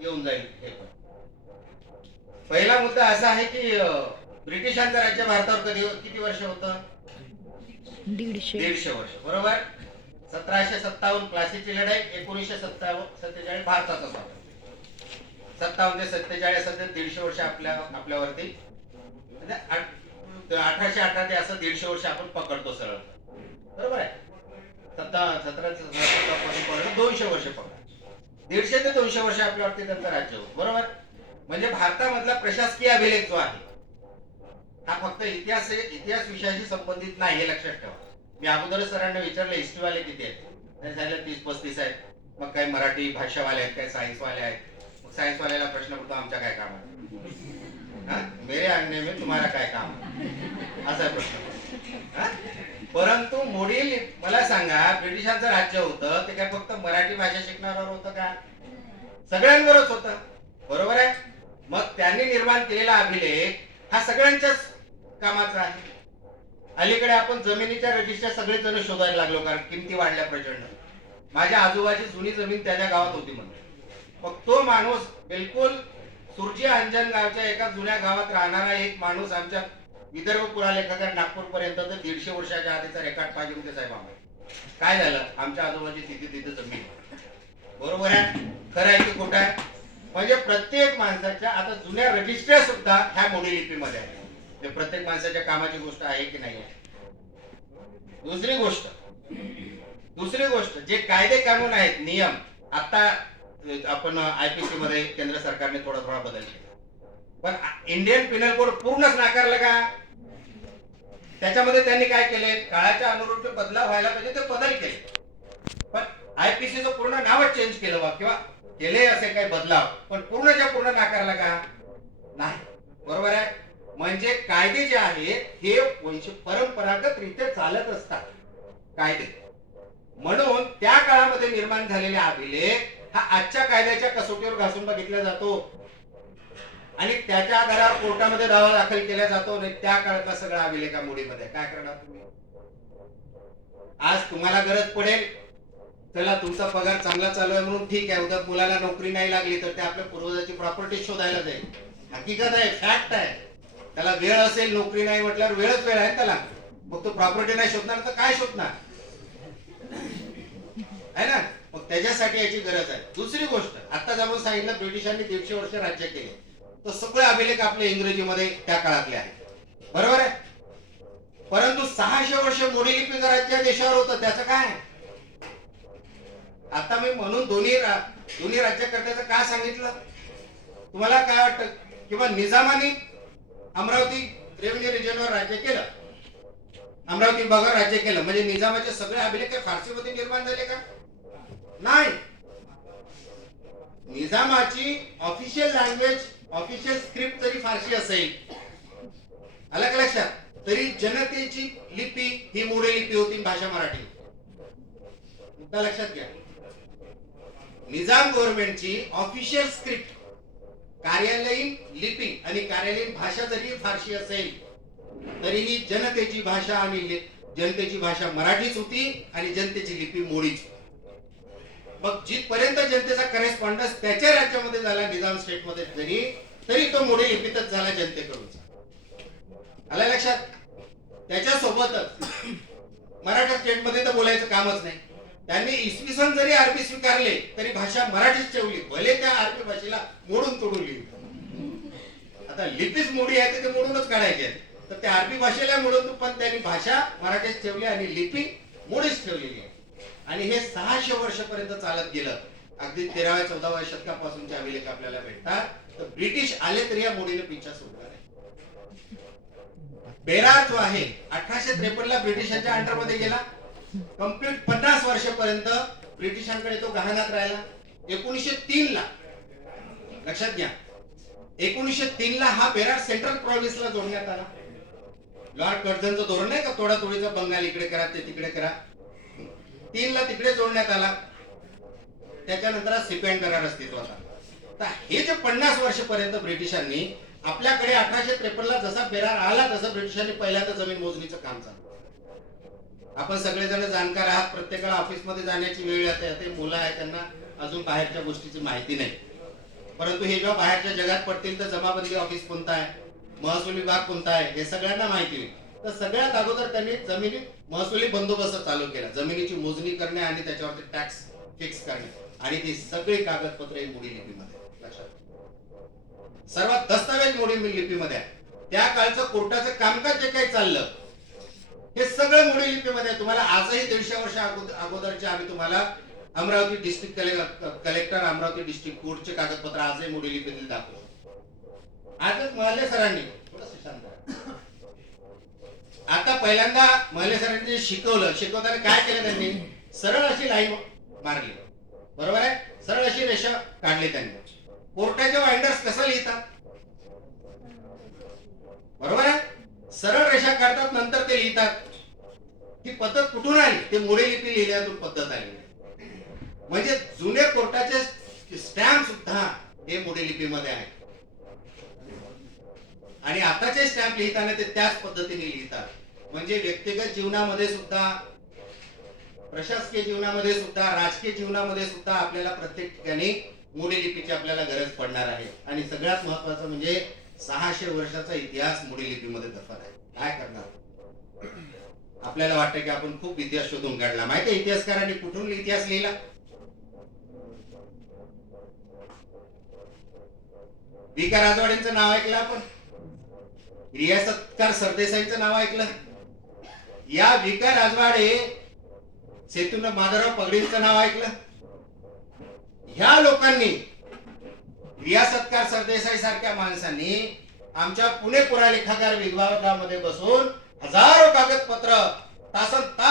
येऊन जाईल हे पण पहिला मुद्दा असा आहे की ब्रिटिशांचं राज्य भारतावर कधी किती वर्ष होतं दीडशे दीडशे वर्ष बरोबर सतराशे सत्तावन्न प्लासीची लढाई एकोणीसशे सत्तावन्न सत्तेचाळीस भारताचा स्वातंत्र्य सत्तावन्न ते सत्तेचाळीस सध्या दीडशे वर्ष आपल्या आपल्यावरती म्हणजे अठराशे अठरा ते असं दीडशे वर्ष आपण पकडतो सरळ बरोबर आहे सत्ता सतराशे दोनशे वर्ष पकडा दीडशे ते दोनशे वर्ष आपल्यावरती त्यांचं राज्य होतं. बरोबर? म्हणजे भारतामधला प्रशासकीय अभिलेख जो आहे हा फक्त इतिहास इतिहास विषयाशी संबंधित नाही हे लक्षात ठेवा. मी अगोदर सरांना विचारलं हिस्ट्रीवाले किती आहेत? त्यांनी सांगितलं तीस पस्तीस आहेत. मग काही मराठी भाषावाले आहेत काही सायन्सवाले आहेत? मग सायन्सवाल्याला प्रश्न पडतो आमच्या काय काम आहे मेरे आणणे में तुम्हाला काय काम आहे? असा प्रश्न परंतु मुडील मला सांगा ब्रिटिशांचं राज्य होतं ते काय फक्त मराठी भाषा शिकणाऱ्यावर होतं का? सगळ्यांवरच होतं. बरोबर आहे? मग त्यांनी निर्माण केलेला अभिलेख हा सगळ्यांच्याच कामाचा आहे. अलीकडे आपण जमिनीच्या रजिस्टर सगळेच जण शोधायला लागलो कारण किमती वाढल्या प्रचंड. माझ्या आजोबाची जुनी जमीन त्याच्या गावात होती म्हणून. मग तो माणूस बिलकुल सुरजी अंजन गावच्या एका जुन्या गावात राहणारा एक माणूस आमच्या विदर्भ पुरालेखागार नागपूर पर्यंत तर दीडशे वर्षाच्या आधीचा रेकॉर्ड पाहिजे होते साहेब आम्हाला काय झालं? आमच्या आजोबाची तिथे तिथे जमीन बरोबर आहे? खरं आहे की खोटं आहे? म्हणजे प्रत्येक माणसाच्या आता जुन्या रजिस्टर सुद्धा ह्या मोडी लिपीमध्ये आहे म्हणजे प्रत्येक माणसाच्या कामाची गोष्ट आहे की नाही आहे? दुसरी गोष्ट दुसरी गोष्ट जे कायदे कानून आहेत नियम आता आपण आयपीसी मध्ये केंद्र सरकारने थोडा थोडा बदल केला. पण इंडियन पिनल कोड पूर्णच नाकारलं का? त्याच्यामध्ये त्यांनी काय केले काळाच्या अनुरूप जे बदलाव व्हायला पाहिजे ते बदल केले. पण आयपीसीचं पूर्ण नावच चेंज केलं बा किंवा केले असे काही बदलाव पण पूर्णच्या पूर्ण नाकारला का? नाही. बरोबर आहे? म्हणजे कायदे जे आहेत हे वंश परंपरागत रित्या चालत असतात. कायदे. म्हणून त्या काळामध्ये निर्माण झालेले अभिलेख हा आजच्या कायद्याच्या कसोटीवर घासून बघितला जातो. आणि त्याच्या आधारावर कोर्टामध्ये दावा दाखल केला जातो आणि त्या काळातला सगळा अभिलेखा हा मोडीमध्ये. काय करणार तुम्ही? आज तुम्हाला गरज पडेल चला तुमचा पगार चांगला चालू आहे म्हणून ठीक आहे उद्या मुलाला नोकरी नाही लागली तर ते आपल्या पूर्वजाची प्रॉपर्टी शोधायला जाईल. हकीकत आहे फॅक्ट आहे. त्याला वेळ असेल नोकरी नाही म्हटल्यावर वेळच वेळ आहे त्याला. मग तो प्रॉपर्टी नाही शोधणार तर काय शोधणार? आहे ना? मग त्याच्यासाठी याची गरज आहे. दुसरी गोष्ट आता जाऊन सांगितलं ब्रिटिशांनी दीडशे वर्ष राज्य केले. तर सगळे अभिलेख आपले इंग्रजीमध्ये त्या काळातले आहेत. बरोबर आहे? परंतु सहाशे वर्ष मोडी लिपी राज्य देशावर होतं त्याचं काय? आता मी म्हणून दोन्ही रा- दोन्ही राज्यकर्त्याचं काय सांगितलं? तुम्हाला काय वाटतं? किंवा निजामाने अमरावती रेव्हेन्यू रिजनवर राज्य केलं? अमरावती भागावर राज्य केलं? म्हणजे निजामाचे सगळे अभिलेख काय फारसीमध्ये निर्माण झाले का? नाही. निजामाची ऑफिशियल लँग्वेज ऑफिशियल स्क्रिप्ट जरी फारशी असेल. आला का लक्षात? तरी जनतेची लिपी ही मुळे लिपी होती भाषा मराठी. मुद्दा लक्षात घ्या. निजाम गव्हर्नमेंटची ऑफिशियल स्क्रिप्ट कार्यालयीन लिपी आणि कार्यालयीन भाषा जरी फारशी असेल तरीही जनतेची भाषा आणि जनतेची भाषा मराठीच होती आणि जनतेची लिपी मोडीच मग जिथपर्यंत जनतेचा करेस्पॉन्डन्स त्याच्या राज्यामध्ये झाला निजाम स्टेटमध्ये जरी तरी तो मोडी लिपीतच झाला जनतेकडून आला लक्षात? त्याच्यासोबतच मराठा स्टेटमध्ये तर बोलायचं कामच नाही. त्यांनी इसवी सन जरी अरबी स्वीकारले तरी भाषा मराठीच ठेवली. भले त्या अरबी भाषेला मोडून तोडून लिहिली. आता लिपीच मोडी आहे ते मोडूनच काढायचे आहेत तर त्या अरबी भाषेला मोडून पण त्यांनी भाषा मराठीच ठेवली आणि लिपी मोडीच ठेवलेली आहे. आणि हे सहाशे वर्षपर्यंत चालत गेलं. अगदी तेराव्या चौदाव्या शतकापासूनचे अभिलेख आपल्याला भेटतात. तर ब्रिटिश आले तरी या मोडीने पिच्छा सोडला बेरार जो आहे अठराशे त्रेपन्न ला ब्रिटिशांच्या अंडरमध्ये गेला. कंप्लीट पन्नास वर्षपर्यंत ब्रिटिशांकडे तो गहाणात राहिला. एकोणीसशे तीन ला लक्षात घ्या एकोणीसशे तीन ला हा बेरार सेंट्रल प्रॉव्हिन्सला जोडण्यात आला. लॉर्ड कर्झनचं धोरण नाही का तोडा तोडीचं बंगाल इकडे करा ते तिकडे करा. तीन ला तिकडे जोडण्यात आला. त्याच्यानंतर सिपेंड करार अस्तित्वात आला तर हे जे पन्नास वर्षपर्यंत ब्रिटिशांनी आपल्याकडे अठराशे त्रेपन्न ला जसा बेरार आला तसं ब्रिटिशांनी पहिल्यांदा जमीन मोजणीचं काम चालू आपण सगळेजण जाणकार आहात प्रत्येकाला ऑफिसमध्ये जाण्याची वेळ येते ते मुलं आहे त्यांना अजून बाहेरच्या गोष्टीची माहिती नाही. परंतु हे जेव्हा बाहेरच्या जगात पडतील तर जमाबंदी ऑफिस कोणता आहे? महसूल विभाग कोणता आहे? हे सगळ्यांना माहिती होईल तर सगळ्यात अगोदर त्यांनी जमिनी महसुली बंदोबस्त चालू केला. जमिनीची मोजणी करणे आणि त्याच्यावरती टॅक्स फिक्स करणे. आणि ती सगळी कागदपत्र मोडी लिपीमध्ये. लक्षात सर्वात दस्तावेज मोडी लिपीमध्ये आहे. त्या काळचं कोर्टाचं कामकाज जे काही चाललं हे सगळं मोडी लिपीमध्ये तुम्हाला आजही दीडशे वर्ष अगोदरचे आम्ही तुम्हाला Amravati district collector Amravati district कोर्टचे कागदपत्र आजही मोडी लिपीतील दाखवतो. आजच महले सरांनी थोडंसं शांत आता पहिल्यांदा महले सरांनी शिकवलं. शिकवताना काय केलं त्यांनी? सरळ अशी लाईन मारली. बरोबर आहे? सरळ अशी रेषा काढली त्यांनी. कोर्टाचे वाइंडर्स कसं लिहितात? बरोबर आहे? सरळ रेषा काढतात नंतर ते लिहितात. ती पद्धत कुठून आली? ते मोडी लिपी लिहिल्यातून पद्धत आली. म्हणजे जुने कोर्टाचे स्टॅम्प सुद्धा हे मोडी लिपीमध्ये आहे आणि आताचे स्टॅम्प लिहिताना ते त्याच पद्धतीने लिहितात. म्हणजे व्यक्तिगत जीवनामध्ये सुद्धा प्रशासकीय जीवनामध्ये सुद्धा राजकीय जीवनामध्ये सुद्धा आपल्याला प्रत्येक ठिकाणी मोडी लिपीची आपल्याला गरज पडणार आहे. आणि सगळ्यात महत्वाचं म्हणजे सहाशे वर्षाचा इतिहास मोडी लिपीमध्ये दफन आहे. काय करणार? आपल्याला वाटतं की आपण खूप इतिहास शोधून काढला. माहिती इतिहासकारांनी कुठून इतिहास लिहिला? विकार राजवाड्यांचं नाव ऐकलं आपण? रियासतकार सरदेसाईचं नाव ऐकलं. या विका राजवाडे सेतून माधवराव पगडींचं नाव ऐकलं. ह्या लोकांनी रियासतकार सरदेसाई सारख्या माणसांनी आमच्या पुणे पुरालेखागार विभागामध्ये बसून हजारो कागदपत्र तासन तास